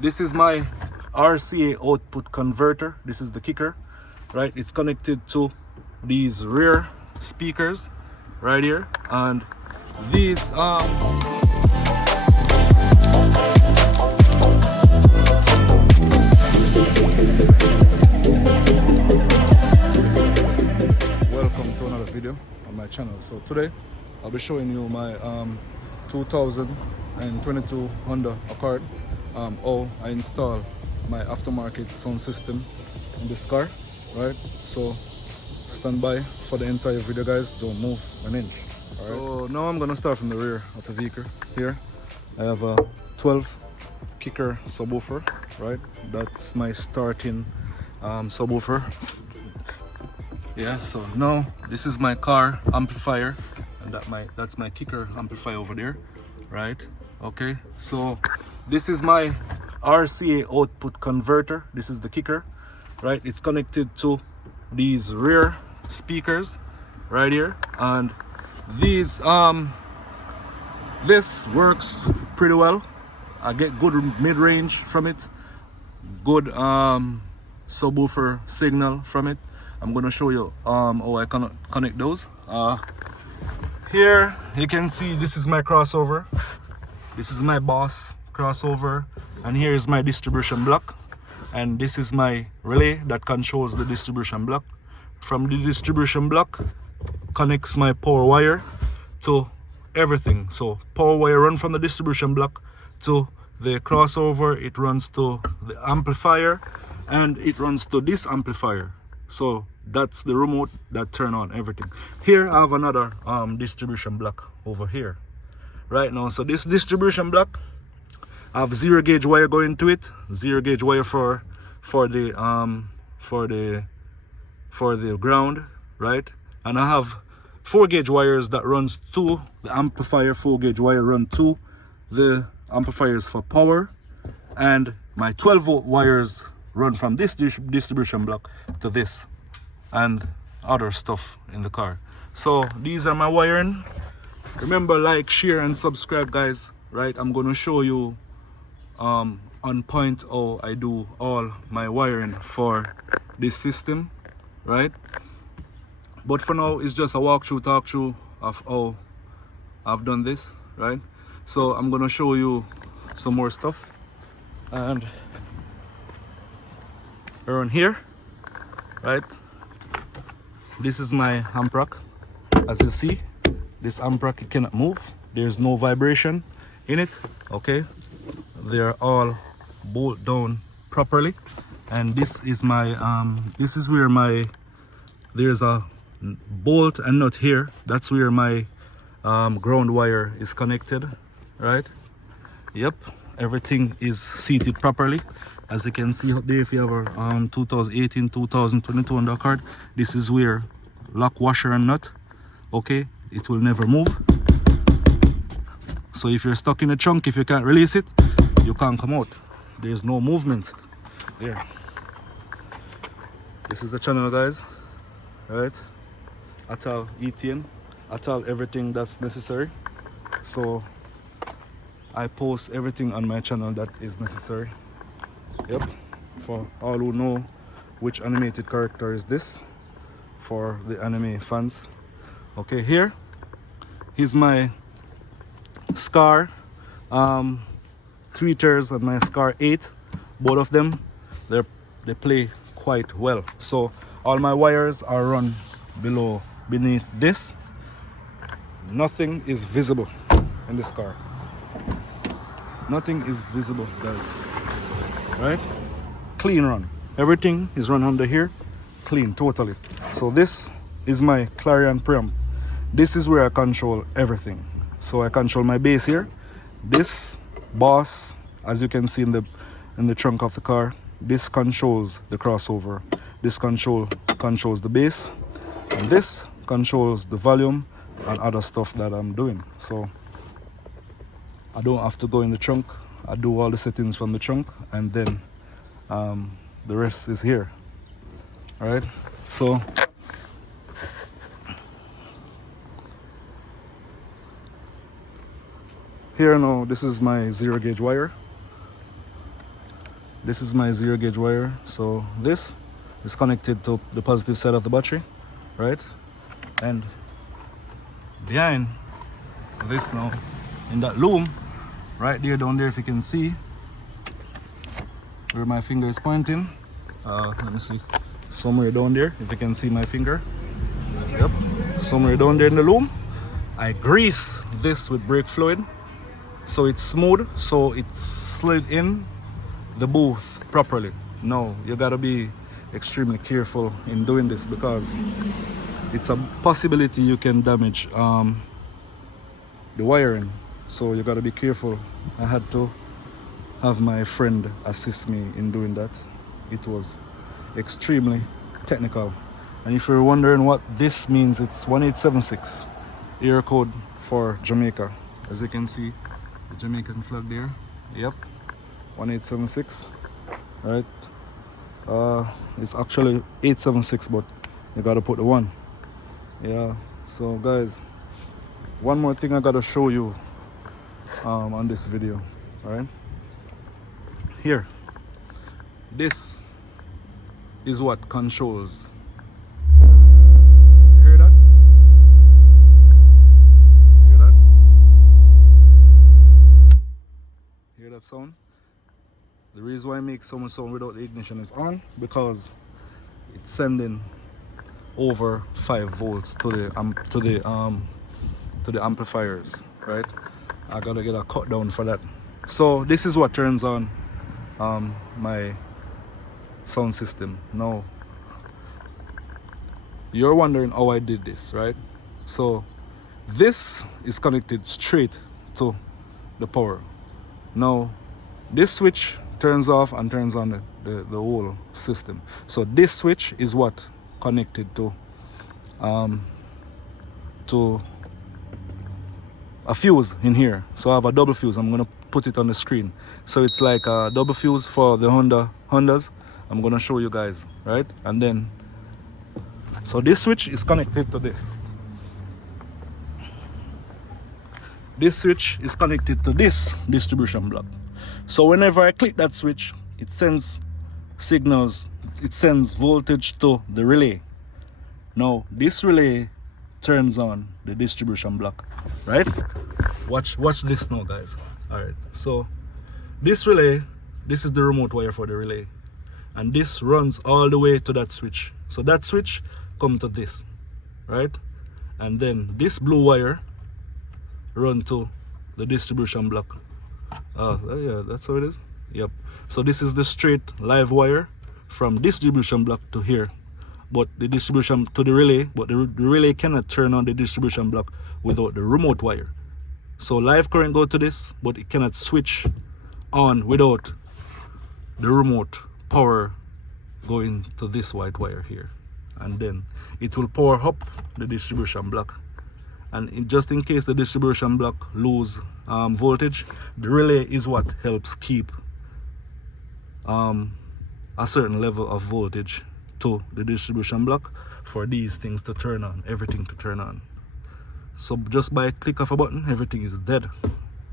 this is my RCA output converter. This is the kicker, right? It's connected to these rear speakers right here, and these welcome to another video on my channel. So today I'll be showing you my 2022 Honda Accord, how I install my aftermarket sound system in this car, right? So stand by for the entire video, guys. Don't move an inch. All right? So now I'm gonna start from the rear of the vehicle. Here I have a 12 kicker subwoofer, right? That's my starting subwoofer. Yeah, so now this is my car amplifier, and that's my kicker amplifier over there, right? Okay, so this is my RCA output converter. This is the kicker, right? It's connected to these rear speakers right here, and these this works pretty well. I get good mid-range from it, good subwoofer signal from it. I'm gonna show you how I connect those. Here you can see this is my crossover. This is my Boss crossover, and here is my distribution block, and this is my relay that controls the distribution block. From the distribution block connects my power wire to everything. So power wire run from the distribution block to the crossover, it runs to the amplifier, and it runs to this amplifier. So that's the remote that turn on everything. Here I have another distribution block over here right now. So this distribution block, I have 0 gauge wire going to it, 0 gauge wire for the ground, right? And I have 4 gauge wires that runs to the amplifier. 4 gauge wire run to the amplifiers for power, and my 12 volt wires run from this distribution block to this and other stuff in the car. So these are my wiring. Remember, like, share and subscribe, guys, right? I'm gonna show you on point how I do all my wiring for this system, right? But for now it's just a talk through of how I've done this, right? So I'm gonna show you some more stuff. And around here, right, this is my amp rack. As you see, this amp rack, it cannot move. There's no vibration in it. Okay, they're all bolt down properly. And this is my this is where my, there's a bolt and nut here. That's where my ground wire is connected, right? Yep, everything is seated properly. As you can see up there, if you have a 2018 2022 Honda Accord, this is where lock, washer and nut, okay, it will never move. So if you're stuck in a trunk, if you can't release it, you can't come out. There's no movement there. This is the channel, guys, right? Atal ETN, Atal everything that's necessary. So I post everything on my channel that is necessary. Yep, for all who know which animated character is this, for the anime fans. Okay, here is my Scar tweeters and my Scar 8. Both of them, they play quite well. So all my wires are run beneath this. Nothing is visible in this car. Nothing is visible, guys. Right? Clean run. Everything is run under here, clean totally. So this is my Clarion preamp. This is where I control everything. So I control my bass here. This Boss, as you can see in the trunk of the car, this controls the crossover. This controls the bass, and this controls the volume and other stuff that I'm doing. So I don't have to go in the trunk. I do all the settings from the trunk, and then the rest is here. All right, so here now, this is my 0 gauge wire. This is my 0 gauge wire. So this is connected to the positive side of the battery, right? And behind this now, in that loom, right there down there, if you can see where my finger is pointing, let me see, somewhere down there, if you can see my finger, yep, somewhere down there in the loom, I grease this with brake fluid so it's smooth, so it slid in the booth properly. Now you gotta be extremely careful in doing this because it's a possibility you can damage the wiring, so you gotta be careful. I had to have my friend assist me in doing that. It was extremely technical. And if you're wondering what this means, it's 1876 area code for Jamaica. As you can see, the Jamaican flag there. Yep, 1876, right? It's actually 876, but you gotta put the 1. Yeah, so guys, one more thing I gotta show you on this video, all right? Here, this is what controls. You hear that? Hear that? Hear that sound? The reason why I make so much sound without the ignition is on because it's sending over 5 volts to the amplifiers, right? I gotta get a cut down for that. So this is what turns on my sound system. Now you're wondering how I did this, right? So this is connected straight to the power. Now this switch turns off and turns on the whole system. So this switch is what connected to a fuse in here. So I have a double fuse. I'm gonna put it on the screen. So it's like a double fuse for the Hondas. I'm gonna show you guys, right? And then, so this switch is connected to this. This switch is connected to this distribution block. So whenever I click that switch, it sends signals, it sends voltage to the relay. Now this relay turns on the distribution block, right? Watch this now, guys. All right, so this relay, this is the remote wire for the relay, and this runs all the way to that switch. So that switch come to this, right? And then this blue wire run to the distribution block. Yeah, that's how it is. Yep. So this is the straight live wire from distribution block to here, but the distribution to the relay, but the relay cannot turn on the distribution block without the remote wire. So live current go to this, but it cannot switch on without the remote power going to this white wire here, and then it will power up the distribution block. And just in case the distribution block lose voltage, the relay is what helps keep a certain level of voltage to the distribution block for these things to turn on, everything to turn on. So just by a click of a button, everything is dead.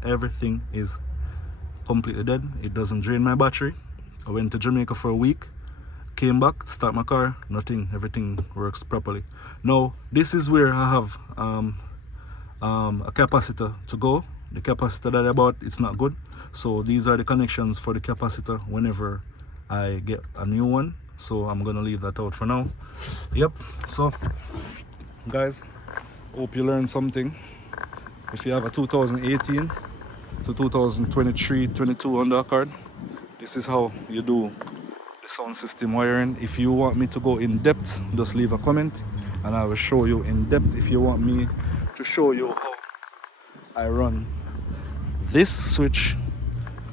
Everything is completely dead. It doesn't drain my battery. I went to Jamaica for a week, came back, start my car, nothing, everything works properly. Now this is where I have a capacitor to go. The capacitor that I bought, it's not good, so these are the connections for the capacitor whenever I get a new one. So I'm gonna leave that out for now. Yep. So guys, hope you learned something. If you have a 2018 to 2023-22 Honda Accord, this is how you do the sound system wiring. If you want me to go in depth, just leave a comment and I will show you in depth. If you want me to show you how I run this switch,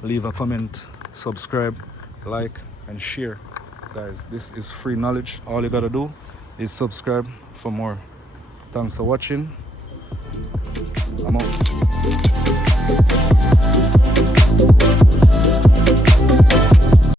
leave a comment, subscribe, like and share. Guys, this is free knowledge. All you gotta do is subscribe for more. Thanks for watching. I'm out.